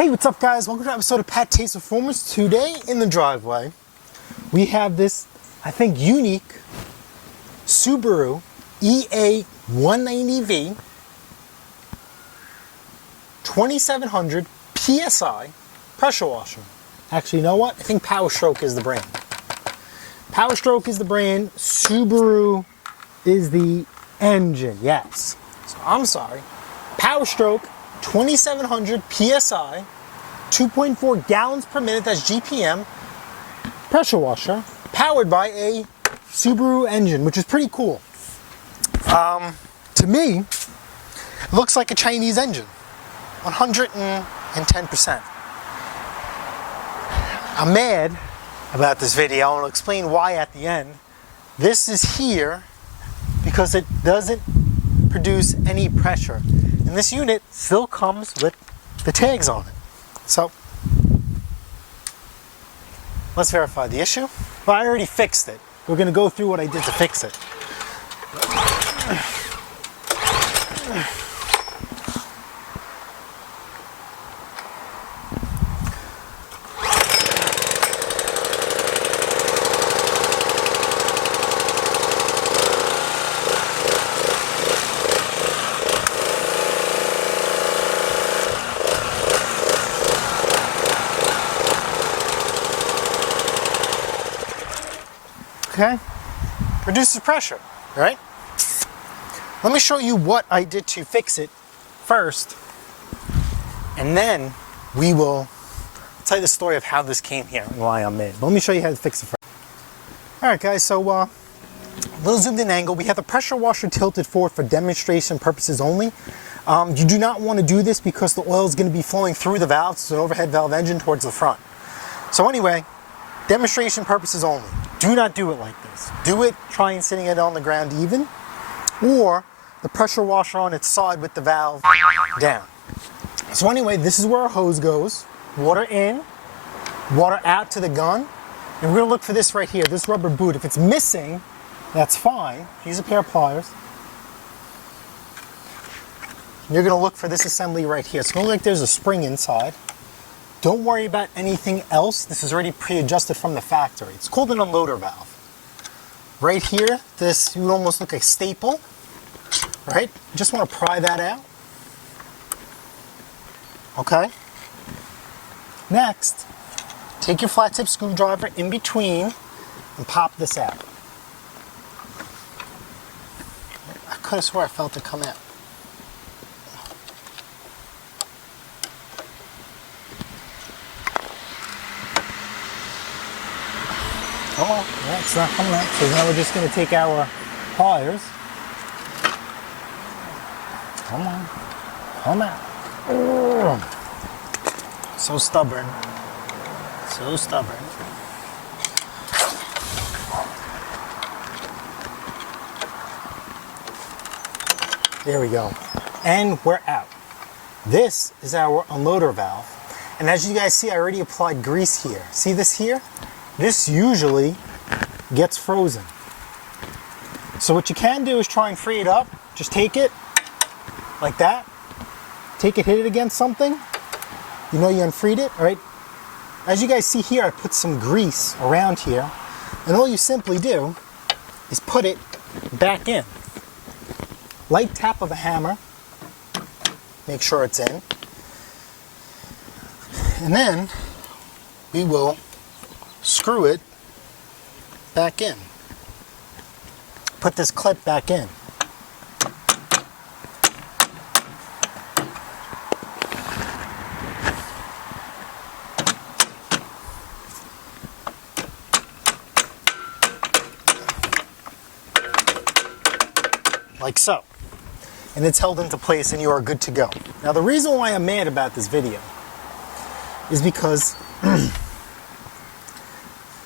Hey, what's up guys? Welcome to an episode of PATTAY'S Performance. Today in the driveway, we have this, I think, unique Subaru EA190V 2700 PSI pressure washer. Actually, you know what? I think Power Stroke is the brand. Power Stroke is the brand, Subaru is the engine, yes. So I'm sorry. Power Stroke 2700 PSI, 2.4 gallons per minute, that's GPM, pressure washer, powered by a Subaru engine, which is pretty cool. To me, it looks like a Chinese engine, 110%. I'm mad about this video, and I'll explain why at the end. This is here because it doesn't produce any pressure. And this unit still comes with the tags on it. So, let's verify the issue. Well, I already fixed it. We're going to go through what I did to fix it. Okay, reduces pressure, right? Let me show you what I did to fix it first, and then we will tell you the story of how this came here and why I'm mad. But let me show you how to fix it first. All right, guys, so a little zoomed in angle. We have the pressure washer tilted forward for demonstration purposes only. You do not want to do this because the oil is going to be flowing through the valves. It's an overhead valve engine towards the front. So anyway, demonstration purposes only. Do not do it like this. Do it trying sitting it on the ground even, or the pressure washer on its side with the valve down. So anyway, this is where our hose goes. Water in, water out to the gun. And we're gonna look for this right here, this rubber boot. If it's missing, that's fine. Use a pair of pliers. You're gonna look for this assembly right here. It's gonna look like there's a spring inside. Don't worry about anything else. This is already pre-adjusted from the factory. It's called an unloader valve. Right here, this would almost look like a staple, right? You just want to pry that out. Okay. Next, take your flat tip screwdriver in between and pop this out. I could have swore I felt it come out. Oh, yeah, it's not coming out. So now we're just going to take our pliers. Come on. Come out. Oh. So stubborn. So stubborn. There we go. And we're out. This is our unloader valve. And as you guys see, I already applied grease here. See this here? This usually gets frozen. So what you can do is try and free it up. Just take it like that. Take it, hit it against something. You know you unfreed it, all right? As you guys see here, I put some grease around here. And all you simply do is put it back in. Light tap of a hammer. Make sure it's in. And then we will screw it back in. Put this clip back in. Like so. And it's held into place and you are good to go. Now the reason why I'm mad about this video is because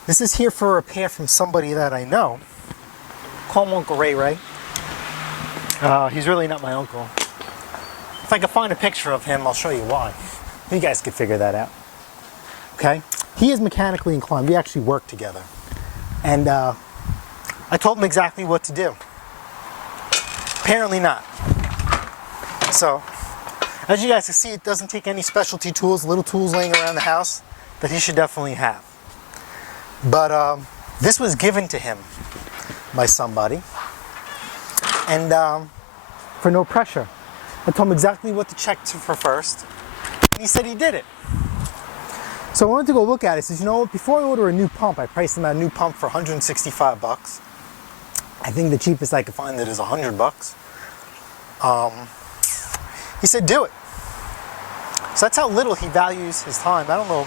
this is here for a repair from somebody that I know. Call him Uncle Ray Ray. He's really not my uncle. If I can find a picture of him, I'll show you why. You guys can figure that out. Okay? He is mechanically inclined. We actually work together. And I told him exactly what to do. Apparently not. So, As you guys can see, it doesn't take any specialty tools, little tools laying around the house that he should definitely have. But this was given to him by somebody, and for no pressure. I told him exactly what to check for first, and he said he did it. So I wanted to go look at it. He says, you know what, before I order a new pump, I priced him out a new pump for 165 bucks. I think the cheapest I could find it is 100 bucks. He said, do it. So that's how little he values his time. I don't know.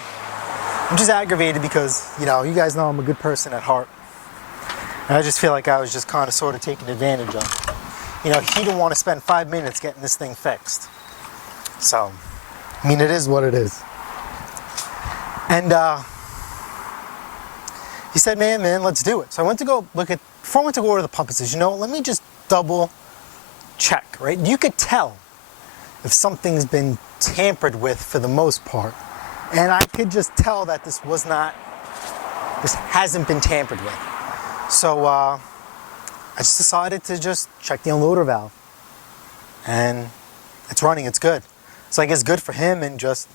I'm just aggravated because, you know, you guys know I'm a good person at heart. And I just feel like I was just kind of sort of taken advantage of. You know, he didn't want to spend 5 minutes getting this thing fixed. So, I mean, it is what it is. And he said, man, let's do it. So I went to go look at, before I went to go order the pump, I said, you know, let me just double check, right? You could tell if something's been tampered with for the most part. And I could just tell that this hasn't been tampered with. So I just decided to just check the unloader valve. And it's running, it's good. So I guess good for him, and just,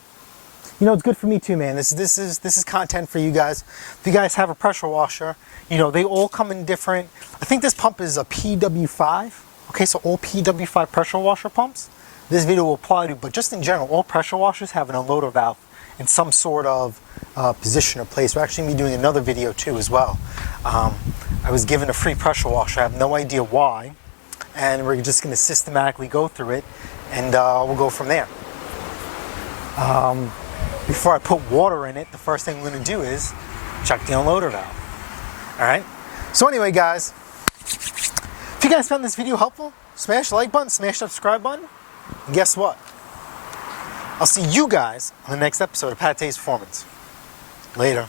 you know, it's good for me too, man. This is content for you guys. If you guys have a pressure washer, you know, they all come in different. I think this pump is a PW5. Okay, so all PW5 pressure washer pumps, this video will apply to, but just in general, all pressure washers have an unloader valve in some sort of position or place. We're actually going to be doing another video too as well. I was given a free pressure washer. I have no idea why, and we're just going to systematically go through it, and we'll go from there. Before I put water in it, the first thing I'm going to do is check the unloader valve. All right. So anyway, guys, if you guys found this video helpful, smash the like button, smash the subscribe button, and guess what? I'll see you guys on the next episode of PATTAY'S Performance. Later.